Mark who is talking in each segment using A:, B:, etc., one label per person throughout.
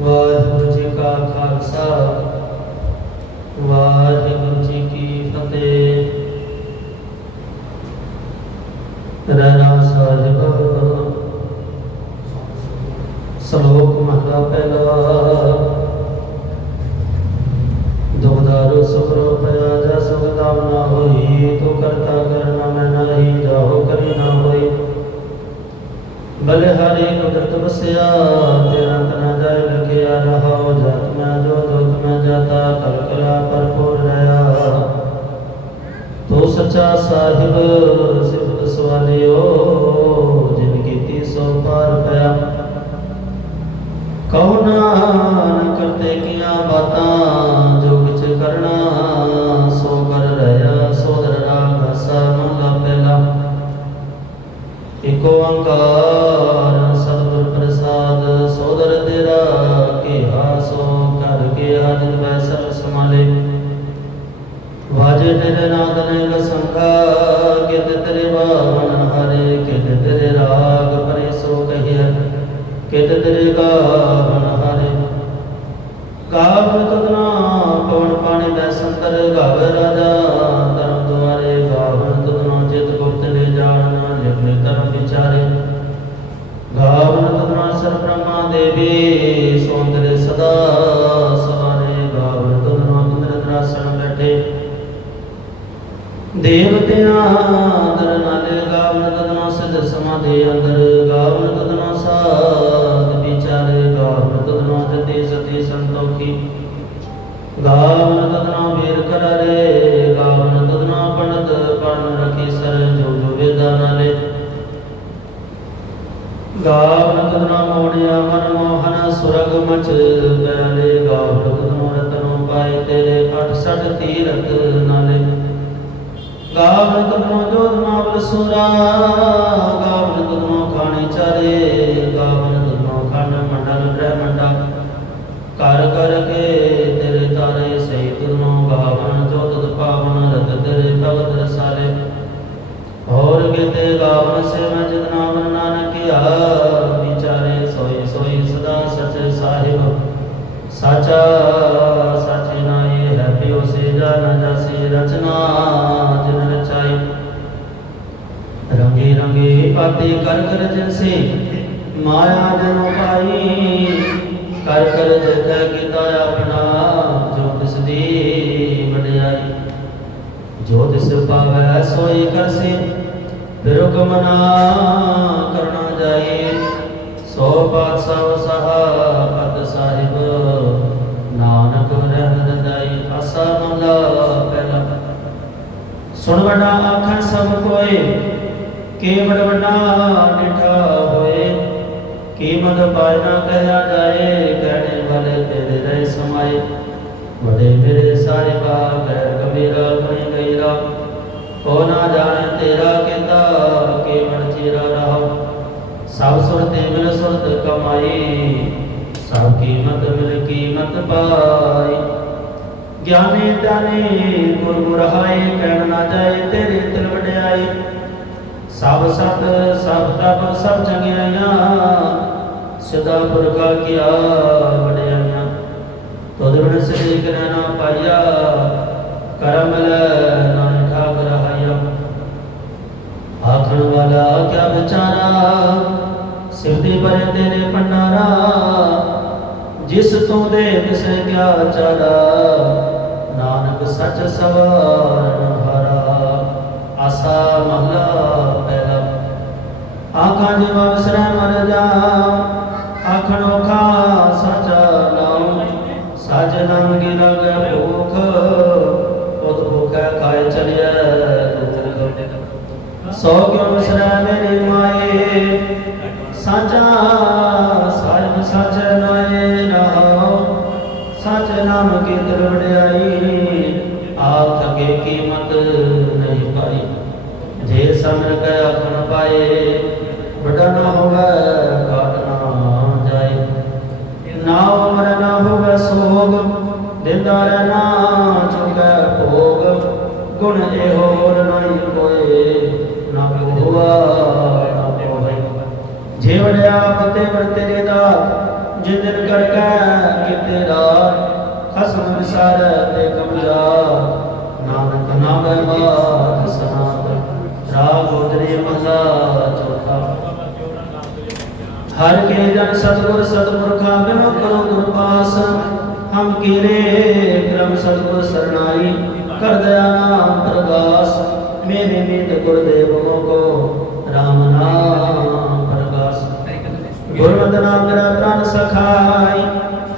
A: ਵਾਹਿਗੁਰੂ ਜੀ ਕਾ ਖਾਲਸਾ ਵਾਹਿਗੁਰੂ ਜੀ ਕੀ ਫਤਿਹ। ਰਹਿਣਾ ਸਾਹਿਬ ਸਾਹਿਬ ਦੇਵਤਿਆਂ ਦਰ ਨਾਲੇ ਗਾਵਨ ਤਦਨਾ ਸਿਧ ਸਮਾਧੀ ਅੰਦਰ ਗਾਵਨ ਤਦਨਾ ਸਾਧ ਵਿਚਾਰੇ ਗਾਵਨ ਤਦਨਾ ਜਤੀ ਸਤੀ ਸੰਤੋਖੀ। ਗਾਵਨ ਤਦਨਾ ਵੀਰ ਕਰਾਰੇ ਗਾਵਨ ਤਦਨਾ ਪੰਡਤ ਪੜਨ ਰਖੀ ਸਰ ਜੋ ਜੋ ਵੇਦਾਂ ਨਾਲੇ। ਗਾਵਨ ਤਦਨਾ ਮੋੜਿਆ ਮਨ ਮੋਹਨ, ਸੁਰਗ ਮਚ ਪੈਲੇ। ਗਾਵਨ ਤਦਨਾ ਰਤਨੋ ਪਾਏ ਤੇਰੇ 68 ਤੀਰਥ ਨਾਲੇ। ਗਾਵਨ ਤਦਨੋ ਜੋਧ ਮਾਵਲ ਸੁਰਾ, ਗਾਵਨ ਤਦਨੋ ਖਾਣੀ ਚਾਰੇ, ਗਾਵਨ ਤਦਨੋ ਖੰਡ ਮੰਡਲ, ਬ੍ਰਹਮੰਡਾ। ਕਰ ਕਰ ਕੇ ਕੋਏ ਕੇਵੜ ਵਡਾ ਨਿਠਾ ਹੋਏ। ਕੀਮਤ ਪਾਇ ਕਹਿਆ ਜਾਏ, ਕਹਿਣੇ ਵਾਲੇ ਤੇਰੇ ਰਹਿ ਸਮਾਏ। ਵਡੇ ਮੇਰੇ ਸਾਰੇ ਬਾਗ ਹੈ ਕਬੀਰਾ ਗੁਣੀ ਗਈਰਾ ਕੋ ਨਾ ਜਾਣੇ ਤੇਰਾ ਕਿੰਦਾ ਕੇਵੜ ਚੀਰਾ ਰਹਾ। ਸਭ ਸੁਰਤੇ ਮਿਲ ਸੁਰਤ ਕਮਾਈ, ਸਭ ਕੀਮਤ ਮਿਲ ਕੀਮਤ ਪਾਈ। ਗਿਆਨੀ ਦਾਨੀ ਗੁਰ ਗੁਰ ਕਹਿਣ ਨਾ ਜਾਏ ਤੇਰੇ ਤਿਲ ਸਭ ਸਤ ਸਭ ਤਪ, ਸਭ ਚੰਗਿਆਈਆਂ, ਸਦਾ ਪੁਰਖਾ ਕੀਆ ਵਡਿਆਈਆਂ। ਤੁਧ ਬਿਨ ਸ੍ਰੀ ਕਰੇ ਨਾ ਪਾਈਆ, ਕਰਮ ਲੈ ਨਾਨਕ ਠਾਕ ਰਹਾਇਆ ਆਖਣ ਵਾਲਾ ਕਿਆ ਵਿਚਾਰਾ ਸਿਵਦੀ ਪਰੇ ਤੇਰੇ ਪੰਡਾਰਾ ਜਿਸ ਤੂੰ ਦੇ ਤਿਸੈ ਕਿਆ ਚਾਰਾ, ਨਾਨਕ ਸੱਚ ਸਵਾਰਨ। ਆਸਾ ਮਹਲਾ ਪਹਿਲਾ। ਆਖਾਂ ਜਿਵਾ ਵਿਸਰੈ ਮਰ ਜਾ, ਆਖਣ ਔਖਾ ਸਾਚਾ ਨਾਮ ਸਾਚ ਨਾਮ ਕੀ ਲਗੈ ਭੂਖ ਉਦ ਭੁਖੈ ਖਾਏ ਚਲਿਐ ਸੋ ਕਿਉ ਵਿਸਰੈ ਮੇਰੀ ਮਾਏ ਸਾਚਾ ਸਾਹਿਬ ਸੱਚ ਨਾਏ ਰਹਾਉ ਸੱਚ ਨਾਮ ਕੀ ਵਡਿਆਈ ਆਪ ਥਕੇ ਕੀਮਤ ਨਹੀਂ ਪਾਈ। ਜੇ ਸਮਰ ਕੇ ਆਖਣ ਪਾਏ। ਵੱਡਾ ਨਾ ਹੋਵੇ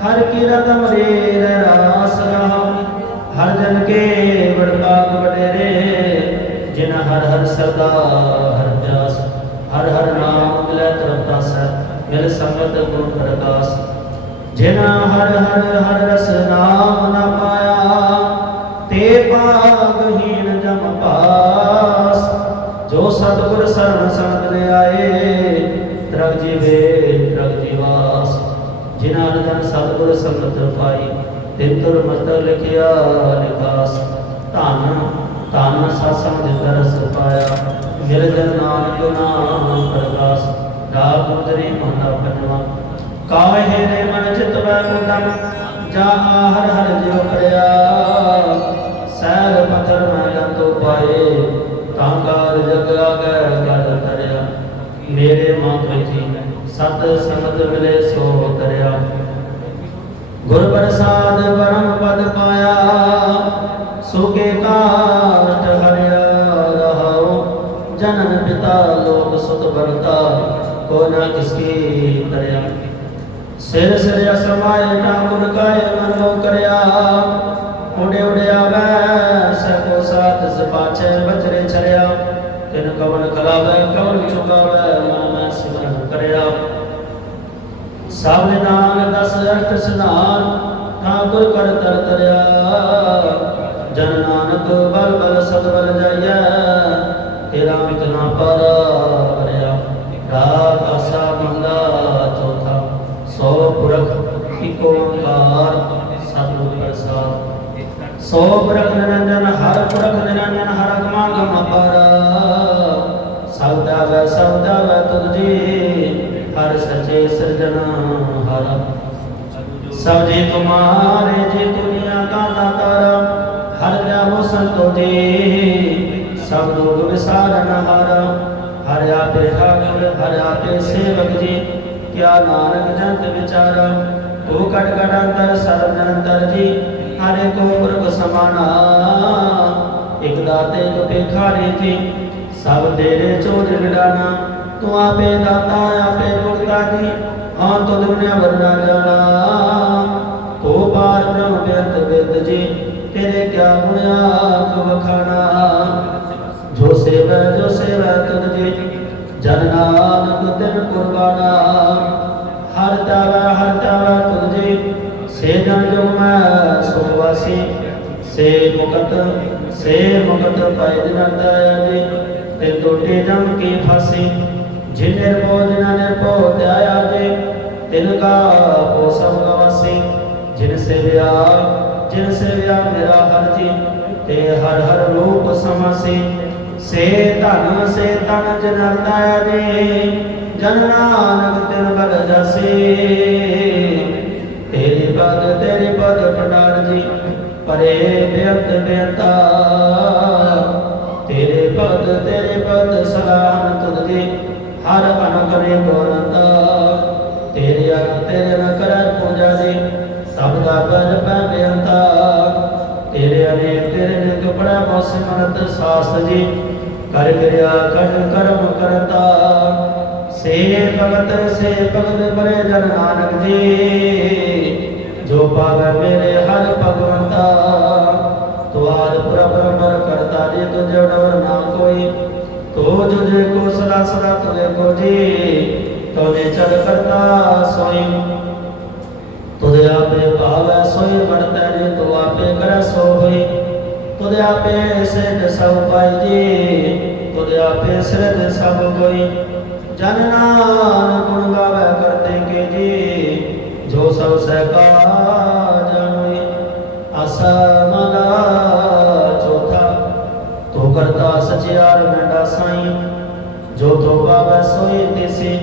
A: ਹਰ ਕੀ ਰਤਮ ਰਾਸ ਰਹਾ। ਹਰ ਜਨ ਕੇ ਵਡ ਵਡੇਰੇ। ਜਿਨ ਹਰ ਹਰ ਸਦਾ ਹਰ ਪਿਆਸ। ਹਰ ਹਰ ਨਾਮ ਮਿਲੈ ਤਰਤਾ ਸੈ ਮਿਲ ਸੰਗਤ ਗੁਰ ਪ੍ਰਕਾਸ਼। ਜਿਨ ਹਰ ਹਰ ਹਰ ਰਸ ਨਾਮ ਸਤਿਗੁਰ ਸੰਗਤ ਪਾਈ ਤਿਨ ਤੁਰ ਮਤ ਲਿਖਿਆ ਲਿਖਾਸ ਧੰਨ ਧੰਨ ਸਾਸੰਗ ਦੇ ਤਰਸ ਪਾਇਆ ਮਿਲ ਜਨ ਨਾਨਕ ਨਾਮ ਪ੍ਰਕਾਸ਼। ਰਾਗ ਗੁਜਰੀ ਮਹਲਾ ਪੰਜਵਾ। ਕਾਹੇ ਦੇ ਮਨ ਚਿਤ ਵੈ ਮੁਦਮ ਜਾ ਹਰ ਹਰ ਜਿਉ ਕਰਿਆ ਸਹਿਲ ਪਥਰ ਮੈਂ ਜੰਤੋ ਪਾਏ, ਤਾਂ ਕਾਰ ਜਗ ਆਗੈ ਗਲ ਕਰਿਆ ਮੇਰੇ ਮਨ ਵਿੱਚ ਸਤ ਸੰਗਤ ਮਿਲੇ ਸੋ ਕਰਿਆ ਗੁਰ ਪ੍ਰਸਾਦ ਪਰਮ ਪਦ ਪਾਇਆ ਸੁਕੇ ਕਾਟ ਹਰਿਆ ਰਹਾਉ। ਜਨਨ ਪਿਤਾ ਲੋਕ ਸੁਤ ਬਰਤਾ ਕੋ ਨਾ ਕਿਸਕੀ ਤਰਿਆ ਸਿਰ ਸਿਰ ਅਸਮਾਏ ਠਾਕੁਰ ਕਾਇ ਮਨ ਲੋ ਕਰਿਆ। ਉਡੇ ਉਡਿਆ ਵੈ ਸਕੋ ਸਾਥ ਸਪਾਚੇ ਬਚਰੇ ਛਰਿਆ ਤਿਨ ਕਵਨ ਖਲਾਵੇ, ਕਵਨ ਚੁਕਾਵੇ, ਮਨ ਮੈਂ ਸਿਮਰਨ ਕਰਿਆ। ਸਭ ਨਾਮ ਦਸ ਅਸ਼ਟ ਠਾਕੁਰ ਕਰ ਤਰ ਤਰਿਆ। ਜਨ ਨਾਨਕ ਬਲ ਬਲ ਸਦ ਬਲ ਜਾਈਐ, ਤੇਰਾ ਮਿਤ ਪਰ ਵਰਿਆ ਰਾਗ ਆਸਾ ਮਹਲਾ ਚੌਥਾ ਸੋ ਪੁਰਖ ਇਕ ਓੰਕਾਰ, ਸਤਿਗੁਰ ਪ੍ਰਸਾਦ। ਸੋ ਪੁਰਖ ਨਿਰੰਜਨ, ਹਰ ਪੁਰਖ ਨਿਰੰਜਨ, ਹਰ ਅਗਮਾ ਗਮ ਪਰ। ਸਬਦਾ ਵੈ ਸਬਦਾ ਵੈ ਤੁਧ ਜੀ, ਹਰ ਸਚੇ ਸਿਰਜਣ ਹਰ। ਸਭ ਜੀ ਤੁਮਾਰੇ ਜੀ ਦੁਨੀਆ ਦਾ ਦਾਤਾਰ ਹਰ ਜਾਵੋ ਸੰਤੋ ਜੀ ਸਭ ਲੋਗ ਵਿਸਾਰਨ ਹਰ ਹਰ ਆਪੇ ਠਾਕੁਰ, ਹਰ ਆਪੇ ਸੇਵਕ ਜੀ। ਕਿਆ ਨਾਨਕ ਜੰਤ ਵਿਚਾਰਾ ਤੂੰ ਕਟ ਕਟ ਅੰਤਰ ਸਰਬ ਅੰਤਰ ਜੀ। ਹਰੇ ਕੋ ਪੁਰਖ ਸਮਾਨਾ ਇਕ ਦਾਤੇ ਜੋ ਭੇਖਾਰੇ ਜੀ ਸਭ ਤੇਰੇ ਚੋਜ ਵਿਡਾਨਾ ਤੂੰ ਆਪੇ ਦਾਤਾ, ਆਪੇ ਜੁਗਤਾ ਜੀ। ਹਾਂ ਤੁਧ ਬਿਨਿਆ ਵਰਨਾ ਜਾਣਾ ਤੋ ਪਾਰ ਬ੍ਰਹਮ ਬਿਰਤ ਬਿਰਤ ਜੀ। ਤੇਰੇ ਕਿਆ ਗੁਣਿਆ ਕੋ ਵਖਾਣਾ। ਜੋ ਸੇਵੈ ਜੋ ਸੇਵੈ ਤੁਧ ਜੀ। ਜਨ ਨਾਨਕ ਦਿਨ ਕੁਰਬਾਨਾ। ਹਰ ਤਾਵੈ ਹਰ ਤਾਵੈ ਤੁਧ ਜੀ। ਸੇ ਜਨ ਜੋ ਮੈਂ ਸੋ ਸੇ ਮੁਕਤ ਸੇ ਮੁਕਤ ਪਾਇ ਦਿਨੰਦਾ ਜੀ। ਤੇ ਟੋਟੇ ਜਮ ਕੇ ਫਾਸੀ। ਜਿਨ ਨਿਰਭਉ ਜਿਨਾ ਨਿਰਭਉ ਧਿਆਇਆ ਜੇ, ਤਿਨ ਕਾ ਪੋ ਸਭ ਗਵਾਸੀ ਜਿਨ ਸੇਵਿਆ ਜਿਨ ਸੇਵਿਆ ਮੇਰਾ ਹਰ ਜੀ, ਤੇ ਹਰ ਹਰ ਰੂਪ ਸਮਾਸੀ। ਸੇ ਧਨ, ਸੇ ਤਨ ਜਨ ਹਰਤਾਇਆ ਜੀ, ਜਨ ਨਾਨਕ ਤਿਨ ਬਲ ਜਾਸੀ। ਤੇਰੇ ਪਦ ਤੇਰੇ ਪਦ ਭੰਡਾਰ ਜੀ, ਪਰੇ ਬੇਅੰਤ ਬੇਅੰਤਾ ਤੇਰੇ ਪਦ ਤੇਰੇ ਪਦ ਸਲਾਮ ਤੁਧ ਜੀ ਹਰ ਅਨ ਕਰੇ ਗੋਰੰਤਾ ਤੇਰੇ ਅਨ ਤੇਰੇ ਨ ਕਰੈ ਪੂਜਾ ਜੀ ਸਭ ਦਾ ਬਲ ਪੈ ਤੇਰੇ ਅਨੇ ਤੇਰੇ ਨੇ ਕਪੜਾ ਮੋਸ ਮਨਤ ਸਾਸ ਜੀ। ਕਰ ਕਿਰਿਆ ਕਟ ਕਰਮ ਕਰਤਾ। ਸੇ ਭਗਤ ਸੇ ਭਗਤ ਬਰੇ ਜਨ ਨਾਨਕ ਜੀ। ਜੋ ਪਾਵੈ ਮੇਰੇ ਹਰ ਭਗਵੰਤਾ। ਤੁਆਦ ਪੁਰ ਬ੍ਰਹਮਰ ਕਰਤਾ, ਜੀ ਤੁਝ ਡਵਰ ਨਾ ਕੋਈ। ਤੋ ਜੇ ਕੋ ਸਦਾ ਸਦਾ ਤੁਲੇ ਕੋ ਜੀ ਤੋਨੇ ਚਲ ਕਰਤਾ ਸੋਈ। ਤੁਧ ਆਪੇ ਭਾਵੈ ਸੋਈ ਵਰਤੈ ਜੀ ਤੂੰ ਆਪੇ ਕਰੈ ਸੋ ਹੋਈ। ਤੁਧ ਆਪੇ ਸਿਧ ਸਭ ਪਾਈ ਜੀ ਤੁਧ ਆਪੇ ਸਿਰਜ ਸਭ ਕੋਈ ਜਨ ਨਾਨ ਗੁਣ ਗਾਵੇ ਕਰਤੇ ਕੇ ਜੀ, ਜੋ ਸਭ ਸਹਿਕਾ ਜਾਣੋਈ। ਆਸਾ ਮਨਾ ਚੌਥਾ, ਤੋ ਕਰਤਾ ਸਚਿਆਰ ਨੰਡਾ ਸਾਈ, ਜੋ ਤੋ ਬਾਵੈ ਸੋਈ ਤਿਸੀ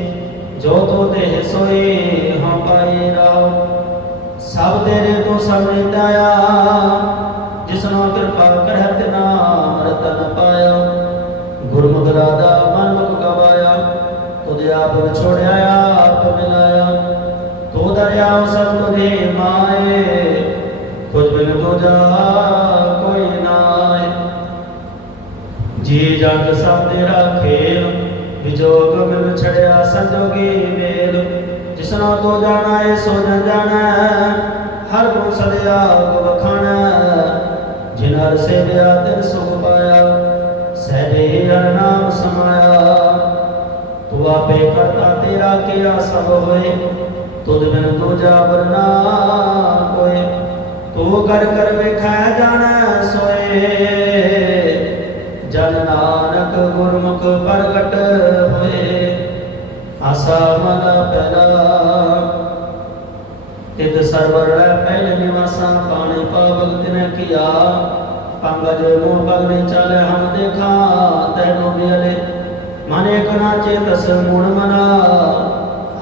A: ਜੋ ਤੋ ਤੇ ਸੋਏ ਹਾਂ ਪਾਏ ਰਾਉ ਸਭ ਤੇਰੇ ਤੋਂ ਸਭ ਨਿਤਾਇਆ ਜਿਸਨੋ ਕਿਰਪਾ ਕਰਹਿ ਤਿਨਾ ਰਤਨ ਪਾਇਆ। ਗੁਰਮੁਖ ਰਾਦਾ ਮਨ ਮੁਖ ਗਵਾਇਆ, ਤੁਧ ਆਪ ਵਿਛੋੜਿਆ ਆਪ ਮਿਲਾਇਆ। ਤੋ ਦਰਿਆਉ ਸਭ ਤੁਝੇ ਮਾਏ ਤੁਝ ਬਿਨ ਤੁਝਾ ਜਗ ਸਭ ਤੇਰਾ ਖੇਲ ਵਿਜੋਗ ਮਿਲ ਛੜਿਆ ਸੰਜੋਗੀ ਮੇਲ। ਜਿਸਨੋ ਤੋ ਜਾਣਾ ਏ ਸੋ ਜਨ ਜਾਣੈ। ਹਰ ਗੁਣ ਸਦਿਆ ਕੋ ਜਿਨ ਹਰ ਸੇਵਿਆ ਤਿਨ ਸੁਖ ਪਾਇਆ। ਸਹਿਬੇ ਹਰ ਨਾਮ ਸਮਾਇਆ। ਤੂੰ ਆਪੇ ਕਰਤਾ ਤੇਰਾ ਕੀਆ ਸਭ ਹੋਏ। ਤੁਧ ਬਿਨ ਦੂਜਾ ਵਰਨਾ ਕੋਏ ਤੂੰ ਕਰ ਕਰ ਵੇਖੈ ਜਾਣੈ ਸੋਏ। ਜਨ ਨਾਨਕ ਗੁਰਮੁਖ ਪ੍ਰਗਟ ਹੋਏ, ਆਸਾ ਮਨ ਪਹਿਲਾ ਤਿਦ ਸਰਵਰ ਲੈ ਪਹਿਲ ਨਿਵਾਸਾ, ਪਾਣੀ ਪਾਵਕ ਤਿਨ ਕੀਆ। ਪੰਗਜ ਮੋਹ ਪਗਨੇ ਚਾਲੇ ਹਮ ਦੇਖਾ, ਤੈਨੂੰ ਮਿਲੇ। ਮਨੇ ਕਨਾ ਚੇਤਸ ਮੁਣ ਮਨਾ।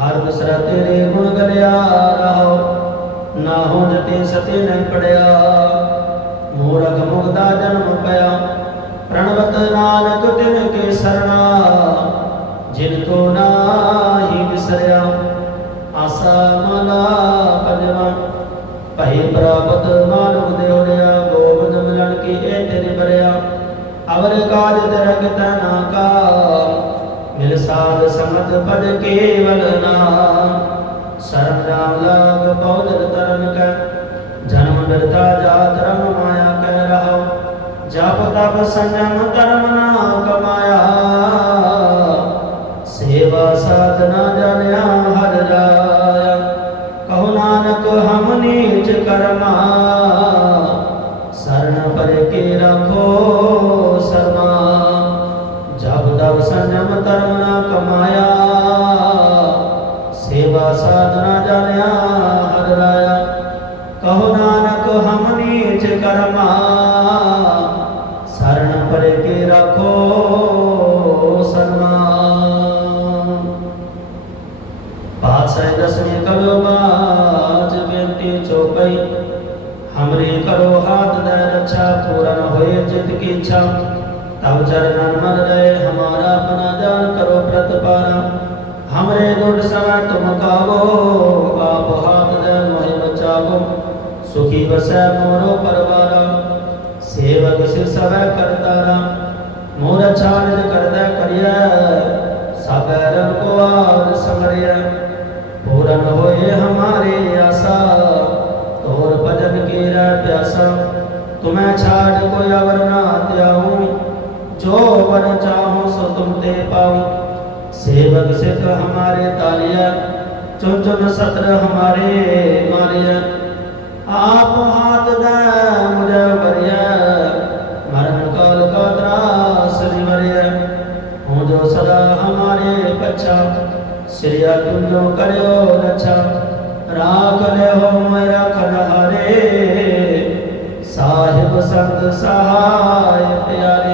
A: ਹਰ ਬਸਰਾ ਤੇਰੇ ਗੁਣ ਗਲਿਆ ਰਹੋ ਨਾ ਹੋ ਜਤੇ ਸਤੇ ਨਹੀਂ ਪੜਿਆ। ਮੂਰਖ ਮੁਗਦਾ ਜਨਮ ਪਿਆ। ਪ੍ਰਣਵਤ ਨਾਨਕ ਤਿਨ ਕੇ ਸਰਣਾ, ਜਿਨ ਕੋ ਨਾਹੀ ਵਿਸਰਿਆ, ਆਸਾ ਮਨਾ ਪੰਜਵਾ ਭਈ ਪ੍ਰਾਪਤ ਮਾਨੁਖ ਦੇਵੜਿਆ ਗੋਬਿੰਦ ਮਿਲਣ ਕੀ ਇਹ ਤੇਰੇ ਬਰਿਆ ਅਵਰ ਕਾਜ ਤੇਰਾ ਕਿਤਾ ਨਾ ਕਾ, ਮਿਲ ਸਾਧ ਸਮਤ ਪਦ ਕੇਵਲ ਨਾਮ ਸਰਬ ਰਾਮ ਲਾਗ ਪਉਦਰ ਤਰਨ ਕੈ, ਜਨਮ ਬਿਰਤਾ ਜਾਤ ਰਮ ਮਾਇਆ ਕਹਿ ਰਹਾ ਜਪ ਸੰਜਮ ਧਰਮ ਨਾ ਕਮਾਇਆ ਰੱਛਾ ਪੂਰਨ ਹੋਏ ਜਿਤ ਕੀ ਇੱਛਾ ਤਬ ਚਰਨਨ ਮਨ ਰਹੇ, ਹਮਾਰਾ ਆਪਣਾ ਜਾਨ ਕਰੋ ਪ੍ਰਤਪਾਰਾ। ਹਮਰੇ ਦੁੱਧ ਸਮੈ ਤੁਮ ਕਾਵੋ, ਆਪ ਹਾਥ ਦੇ ਮੋਹਿ ਬਚਾਵੋ ਸੁਖੀ ਵਸੈ ਮੋਰੋ ਪਰਵਾਰਾ, ਸੇਵਕ ਸਿਰ ਸਵੈ ਕਰਤਾਰਾ। ਮੋਰ ਛਾਨਿ ਕਰਦਾ ਕਰਿਆ, ਸਭੈ ਰਨ ਕੋ ਆਦ ਸਮਰਿਆ ਪੂਰਨ ਹੋਏ ਹਮਾਰੇ ਆਸਾ, ਤੋਰ ਭਜਨ ਕੀ ਰਹਿ ਪਿਆਸਾ। ਤੁਮੈ ਛਾੜ ਕੋਈ ਅਵਰ ਨਾ ਤਿਆਉ ਜੋ ਵਰ ਚਾਹੋ ਸੋ ਤੁਮ ਤੇ ਪਾਉ। ਸੇਵਕ ਸਿੱਖ ਹਮਾਰੇ ਤਾਲਿਆ ਚੁਨ ਚੁਨ ਸਤਰ ਹਮਾਰੇ ਮਾਰਿਆ। ਆਪ ਹਾਥ ਦਾ ਮੁਝ ਬਰਿਆ ਮਰਨ ਕਾਲ ਕਾ ਤਰਾਸ ਨਿਵਰਿਆ ਹੋ ਜੋ ਸਦਾ ਹਮਾਰੇ ਪਛਾ, ਸਿਰਿਆ ਤੁਝੋ ਕਰਿਓ ਰਛਾ। ਰਾਖ ਲਿਓ ਮੈਂ ਰਖਨ ਹਰੇ ਸਾਹਿਬ ਸੰਤ ਸਹਾਇ ਪਿਆਰੇ,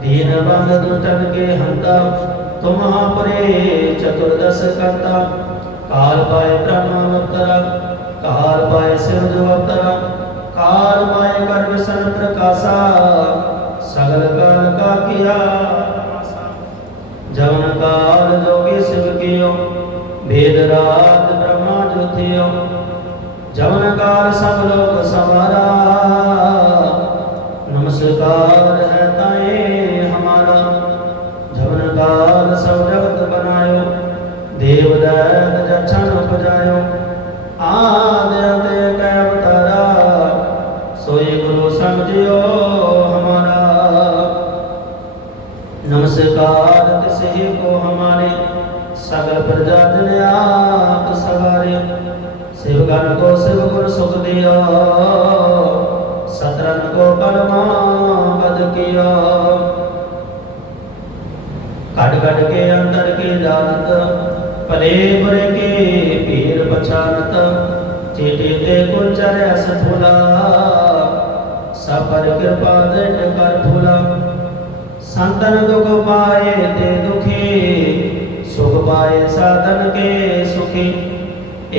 A: ਦੀਨ ਬੰਦ ਦੁਟਨ ਕੇ ਹੰਤਾ ਤੁਮਹਾਪੁਰੇ ਚਤੁਰਦਸ ਕਰਤਾ। ਕਾਲ ਪਾਏ ਬ੍ਰਹਮ ਅਵਤਰਾ ਕਾਲ ਪਾਏ ਸਿਵ ਅਵਤਰਾ ਕਾਲ ਪਾਏ ਕਰ ਵਿਸਨ ਪ੍ਰਕਾਸ਼ਾ, ਸਗਲ ਕਾਲ ਕਾ ਕੀਆ ਜਵਨ ਕਾਲ ਜੋਗੀ ਸਿਵ ਕੀਓ, ਭੇਦ ਰਾਜ ਬ੍ਰਹਮਾ ਜੋਤਿਓ। ਜਵਨ ਕਾਲ ਸਭ ਲੋਕ ਸਮਾਰਾ। ਨਮਸਕਾਰ ਹੈ ਤਾਏ पाए साधन के सुखी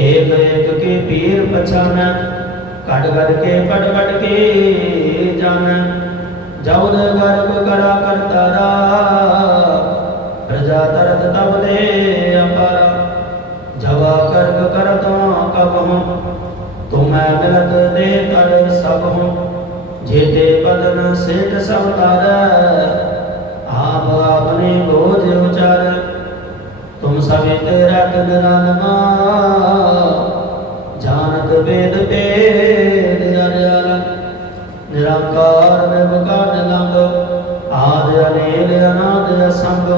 A: एक एक के पीर पछाना कट कट के पट पट के जाना जौन गर्भ करा कर तारा प्रजा तरत तब दे अपारा जवा गर्भ कर तो कब हूँ तुम्हें मिलत दे कर सब हूँ जेते बदन सेठ सब तारा आप अपने बोझ उचार ਤੁਮ ਸਭੇ ਤੇਰਾ ਨਿਰੰਮਾ ਜਾਣਤ ਵੇਦ ਭੇਦ ਅਰਿਆਲ ਨਿਰੰਕਾਰ ਨਿਰਵਕਾਰ ਨਿਲੰਗ ਆਦ ਅਨੇਲ ਅਨਾਦ ਅਸੰਗ।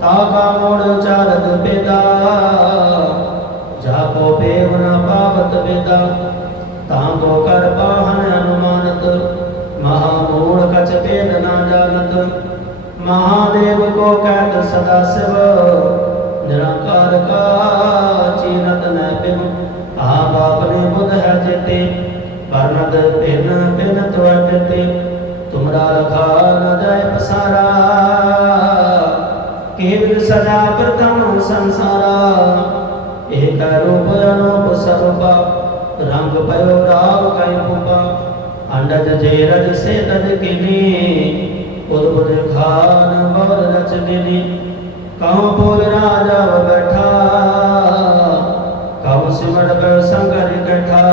A: ਤਾਕਾ ਮੋੜ ਚਾਰਤ ਬੇਦਾ। ਜਾ ਕੋ ਬੇਵ ਨ ਪਾਵਤ ਬੇਦਾ। ਤਾਂ ਕੋ ਕਰ ਪਾਹਨ ਅਨੁਮਾਨਤ। ਮਹਾ ਮੂੜ ਕਛ ਭੇਦ ਨਾ ਜਾਣਤ। ਮਹਾਦੇਵ ਕੋ ਕਹਿਤ ਸਦਾ ਸਿਵ। ਨਿਰੰਕਾਰ ਕਾ ਚੀਨਤ ਨੈ ਪਿਮ ਆਪ ਆਪਨੇ ਬੁਧ ਹੈ ਜੇਤੇ ਪਰਨਦ ਭਿਨ ਭਿਨ ਤਵਟਤੇ ਤੁਮਰਾ ਲਖਾ ਨ ਜਾਏ ਪਸਾਰਾ, ਕੇਵਲ ਸਦਾ ਪ੍ਰਤਮ ਸੰਸਾਰਾ। ਏਕ ਰੂਪ ਅਨੂਪ ਸਰੂਪਾ, ਰੰਗ ਪਇਓ ਰਾਗ ਕੈ ਪੂਪਾ ਅੰਡਜ ਜੇ ਰਜ ਸੇ ਤਜ ਕਿਨੀ, ਉਦਬੁਦ ਖਾਨ ਬਵਰ ਰਚ ਦਿਨੀ ਕਉ ਪੁਰ ਰਾਜਾ ਬੈਠਾ ਕਉ ਸਿਮਟ ਬੈ ਸੰਗਰ ਇਕੱਠਾ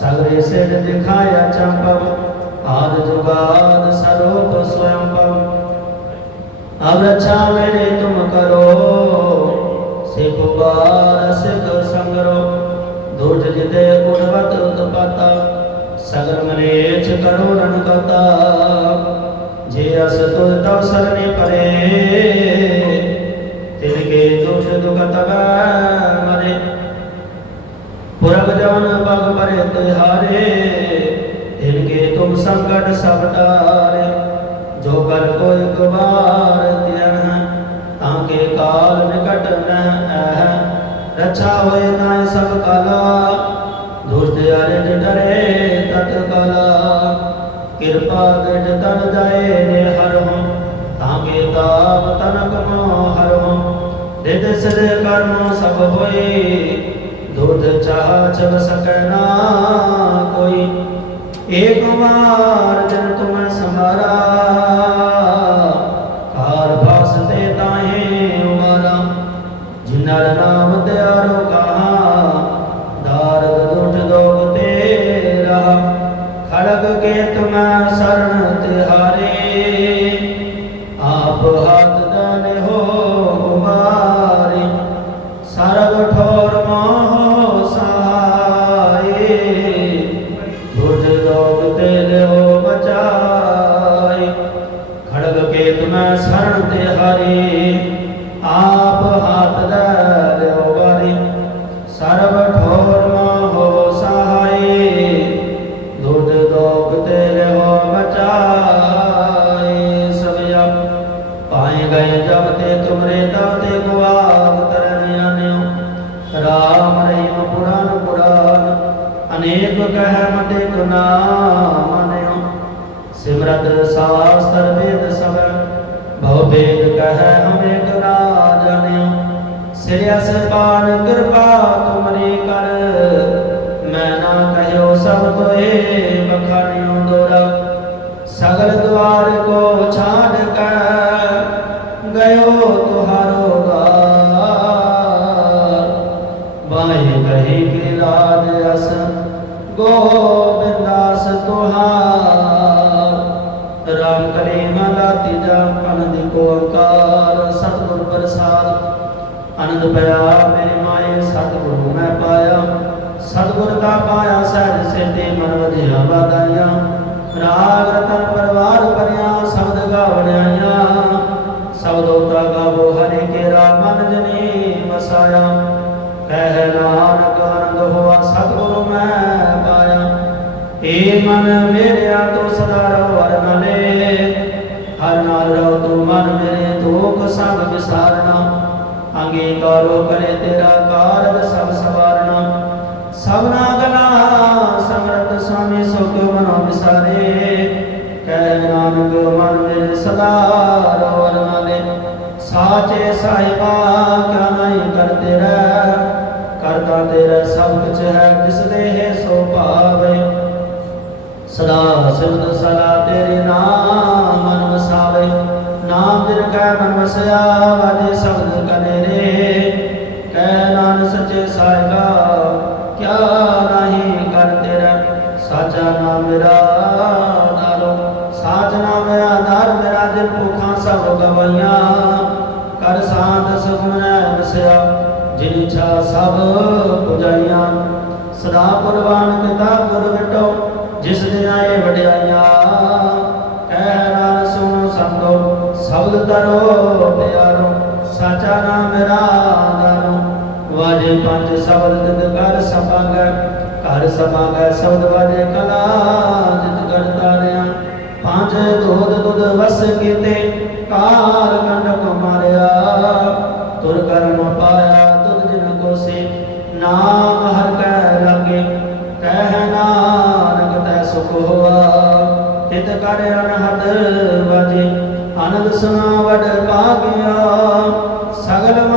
A: ਸਗਰੇ ਸਿਰ ਦਿਖਾਇਆ ਚੰਪਵ ਆਦ ਜੁਗਾਦ ਸਰੂਪ ਸਵਯੰ ਪਵ अब रक्षा मेरे तुम करो सिख बार सिख संगरो दुर्ज जिते गुणवत उत्पता सगर मलेच करो रन कता ਜੇ ਅਸ ਤੁਧ ਤਉ ਸਰਨੇ ਪਰੇ ਤਿਨ ਕੇ ਦੁਖ ਦੁਖ ਤਗੈ ਮਰੇ। ਪੁਰਬ ਜਨ ਬਗ ਪਰੇ ਤਿਹਾਰੇ ਤਿਨ ਕੇ ਤੁਮ ਸੰਕਟ ਸਭ ਟਾਰੇ। ਜੋ ਕਰ ਕੋਈ ਗਵਾਰ ਤਿਨ ਤਾਂ ਕੇ ਕਾਲ ਨਿਕਟ ਨਹਿ ਰਛਾ ਹੋਏ ਨਾਇ ਸਭ ਕਾਲਾ ਦੁਰਦਿਆਰੇ ਡਰੇ ਕਿਰਪਾ ਗਜ ਤਨ ਜਾਏ ਨੇ ਹਰ ਹੂੰ ਤਾਂ ਕੇ ਤਾਪ ਤਨ ਕਮੋ ਹਰ ਹੂੰ ਦਿਦ ਸਿਦ ਕਰਮ ਸਭ ਹੋਏ, ਦੁਧ ਚਾਹ ਚਵ ਸਕੈ ਨਾ ਕੋਈ। ਏਕ ਵਾਰ ਜਨ ਤੁਮ ਸਮਾਰਾ ਰਾਗ ਰਤਨ ਪਰਵਾਰ ਬਨਿਆ ਸ਼ਬਦ ਗਾਵਣਿਆ ਸਬਦੋਤਾ ਗਾਵੋ ਹਰਿ ਕੇ ਮਨ ਜਨੀ ਵਸਾਇਆ। ਕਹਿ ਨਾਨਕ ਆਨੰਦ ਹੋਆ, ਸਤਿਗੁਰੂ ਮੈਂ ਪਾਇਆ। ਏ ਮਨ ਮੇਰਿਆ ਤੋ ਸਦਾ ਰਹੋ ਹਰ ਨਾਲੇ ਹਰ ਨਾਲ ਰਹੋ ਤੂੰ ਮਨ ਮੇਰੇ ਦੁਖ ਸਭ ਵਿਸਾਰਣਾ ਅੰਗੀਕਾਰੋ ਕਰੇ ਤੇਰਾ ਕਾਰਜ ਸਭ ਸਵਾਰਣਾ ਸਭਨਾ ਮੇ ਸੁਖ ਮਨੋ ਵਿਸਾਰੇ ਕਹਿ ਨਾਨਕ, ਮਨ ਮੇਰੇ ਸਦਾ ਰੋਰ ਨਾਲੇ ਸਾਚੇ ਸਾਹਿਬਾ ਕਾ ਨਹੀਂ ਕਰ ਤੇਰਾ ਕਰਤਾ ਤੇਰਾ ਸਭ ਕੁਝ ਹੈ, ਜਿਸ ਦੇਹ ਸੋ ਭਾਵੇ। ਸਦਾ ਸਿਮਰਨ ਸਲਾ ਤੇਰੇ ਨਾਮ ਮਨ ਵਸਾਵੇ। ਨਾਮ ਜਿਨ ਕੈ ਮਨ ਵਸਿਆ ਵਾਦੇ ਸਬਦ ਕਨੇ ਰੇ। ਕਹਿ ਨਾਨ ਸੱਚੇ ਸਾਹਿਬਾ, ਕਿਆ ਨਹੀਂ ਸਾਚਾ ਨਾਮ ਮੇਰਾ ਨਾਲੋ ਸਾਚ ਨਾਮ ਮੇਰਾ ਆਧਾਰ ਮੇਰਾ ਦਿਲ ਭੁਖਾਂ ਸਭ ਗਵਾਈਆਂ। ਕਰ ਸਾਧ ਸੁਖਮਨ ਵਸਿਆ, ਜਿਨ ਇੱਛਾ ਸਭ ਪੁਜਾਈਆਂ। ਸਦਾ ਕੁਰਬਾਨ ਪਿਤਾ ਗੁਰ ਵਿਟੋ ਜਿਸ ਦਿਨ ਆਏ ਵਡਿਆਈਆਂ। ਕਹਿ ਨਾਲ ਸੁਣੋ ਸੰਤੋ ਸ਼ਬਦ ਤਰੋ ਪਿਆਰੋ। ਸਾਚਾ ਨਾਮ ਮੇਰਾ ਨਾਮ ਵਾਜੇ ਪੰਜ ਸ਼ਬਦ ਜਿਤ ਕਰ ਸਭਾਗੈ। ਘਰ ਸਭਾਗੈ ਸ਼ਬਦ ਵਾਜੇ ਕਲਾ, ਜਿਤ ਕਰਤਾ ਰਿਆ ਪੰਜ ਦੋਧ ਦੁਧ ਵਸ ਕੀਤੇ, ਕਾਲ ਕੰਡਕ ਮਾਰਿਆ। ਤੁਰ ਕਰਮ ਪਾਇਆ ਤੁਧ ਜਿਨ ਕੋ ਸੇ ਨਾਮ ਹਰ ਕੈ ਲਾਗੇ, ਕਹਿ ਨਾਨਕ ਤੈ ਸੁਖ ਹੋਆ। ਤਿਤ ਕਰ ਅਨਹਦ ਵਾਜੇ ਆਨੰਦ ਸੁਨਾ ਵਡ ਭਾਗਿਆ ਸਗਲ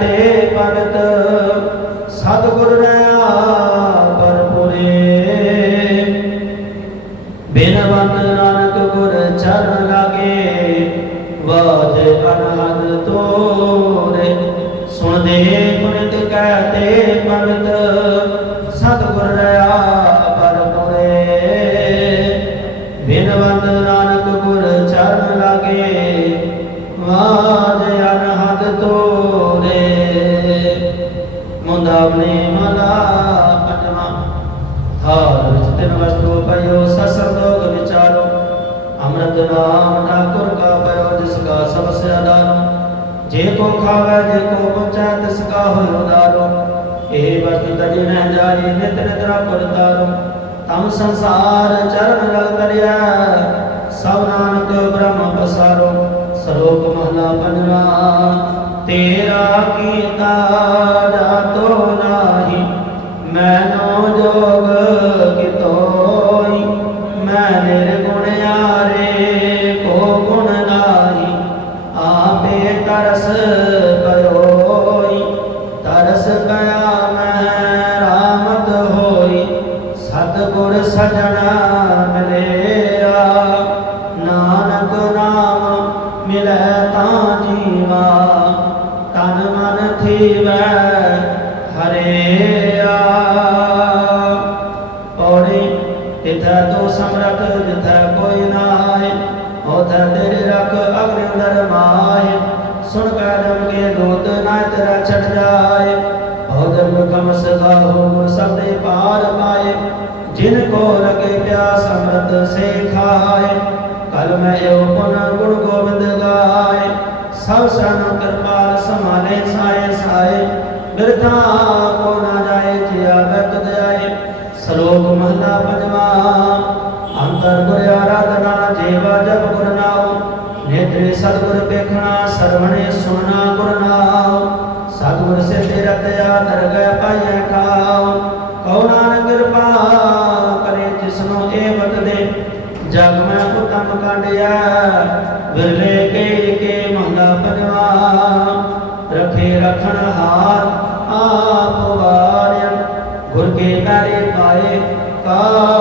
A: ਕਹਤੇ ਪਰਤ ਸਤਿਗੁਰ ਰਹਾ ਪਰਪੁਰੇ ਬਿਨਵੰਤ ਨਾਨਕ ਗੁਰ ਚਰਨ ਲਾਗੇ, ਵਾਜ ਅਨਹਦ ਤੋਰੇ। ਸੁਣਦੇ ਗੁਣਿਤ ਕਹਤੇ ਪਵਿੱਤ ਸਤਿਗੁਰ ਰਹਾ ਪਰਪੁਰੇ ਬਿਨਵੰਤ ਨਾਨਕ ਗੁਰ ਚਰਨ ਲਾਗੇ, ਵਾਜ ਅੰਮ੍ਰਿਤ ਨਾਮ ਠਾਕੁਰ ਕਾ ਪਇਓ ਜਿਸ ਕਾ ਸਭ ਸਿਆਦਾਰੋ ਜੇ ਕੋ ਖਾਵੇ, ਜੇ ਕੋ ਪੁੱਛੈ, ਤਿਸ ਇਹ ਵਸਤੂ ਤਜ ਨਹਿ ਜਾਏ, ਨਿਤ ਨਿਤਰਾ ਪੁਰਤਾਰੋ ਤਮ ਸੰਸਾਰ ਚਰਨ ਲਗ ਤਰਿਆ, ਸਭ ਨਾਨਕ ਬ੍ਰਹਮ ਪਸਾਰੋ। ਸਰੋਗ ਮਹਲਾ ਪੰਜਵਾ, ਤੇਰਾ ਕੀਤਾ ਜਾਤੋ ਨਾਹੀ ਮੈਨੋ ਜੋਗ ਕਿਤੋਈ ਸਜਣਾ ਪਿਆਸ ਅੰਮ੍ਰਿਤ ਕਲ ਮੈਂ ਏਉ ਪੁਨ ਗੁਣ ਗੋਬਿੰਦ ਗਾਏ। ਸਭ ਸਨ ਕਿਰਪਾਲ ਸਮਾਲੇ ਸਾਏ ਸਾਏ, ਬਿਰਥਾ ਕੋ ਨਾ ਜਾਏ ਜਿਆ ਬਤ ਆਏ ਸ਼ਲੋਕ ਮਹਲਾ ਪੰਜਵਾ, ਅੰਤਰ ਗੁਰ ਆਰਾਧਨਾ ਜੀਵਾ ਜਪ ਗੁਰ ਨਾਮ ਨੇਤਰੇ ਸਤਿਗੁਰ ਵੇਖਣਾ, ਸਰਵਣੇ ਸੁਣਨਾ ਗੁਰ ਨਾਮ ਸਤਿਗੁਰ ਸੇ ਤੇਰਾ ਦਇਆ ਦਰਗਹਿ ਪਾਈਐ ਠਾਉ। ਰਖਣ ਹਾਰ ਆਪ ਵਾਰਿਆ। ਗੁਰ ਕੇ ਤਾਰੇ ਪਾਏ ਕਾਜ